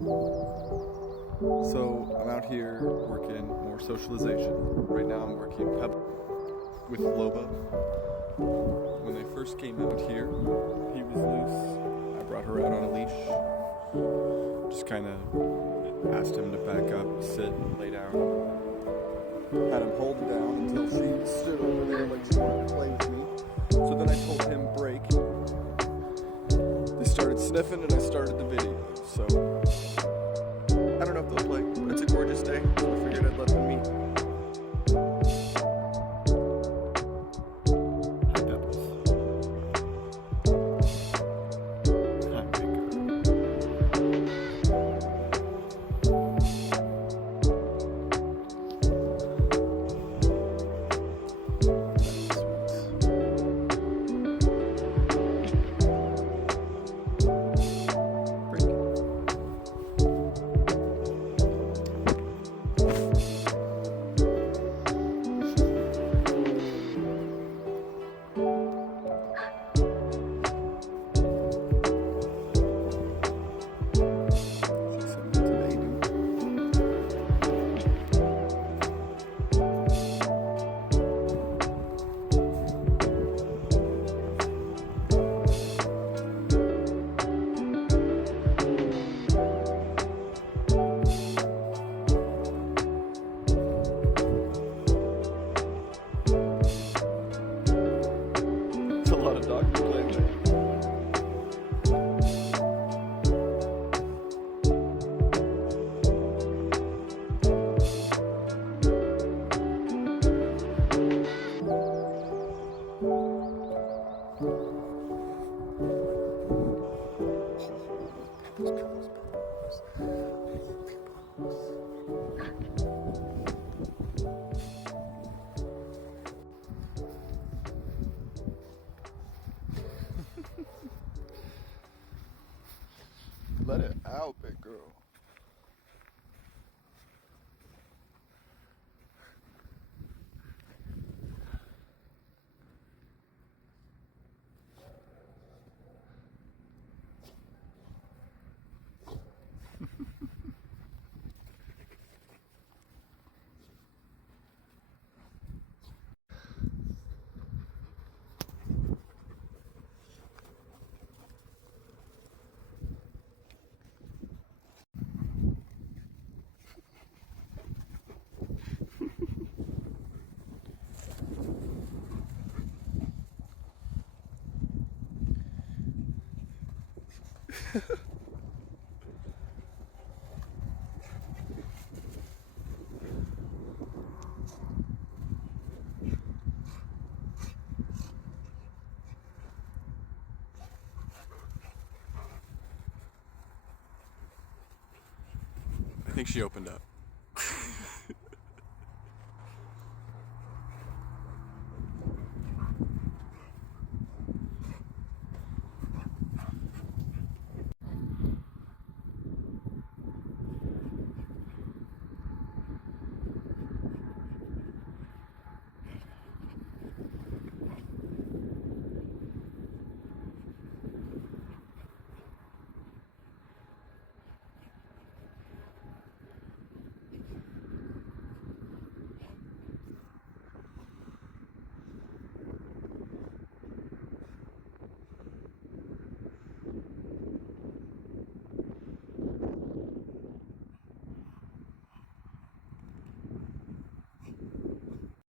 So I'm out here working more socialization. Right now I'm working Pebble with Loba. When they first came out here, he was loose. I brought her out on a leash. Just kind of asked him to back up, sit, and lay down. Had him hold down until she stood over there like she wanted to play with me. So then I told him break. They started sniffing and I started the video. So I don't know if they'll play, but it's a gorgeous day, so I figured I'd let them meet. Hi, Pebbles. Hi, Big It's a lot of dog to play with. Let it out, big girl. I think she opened up.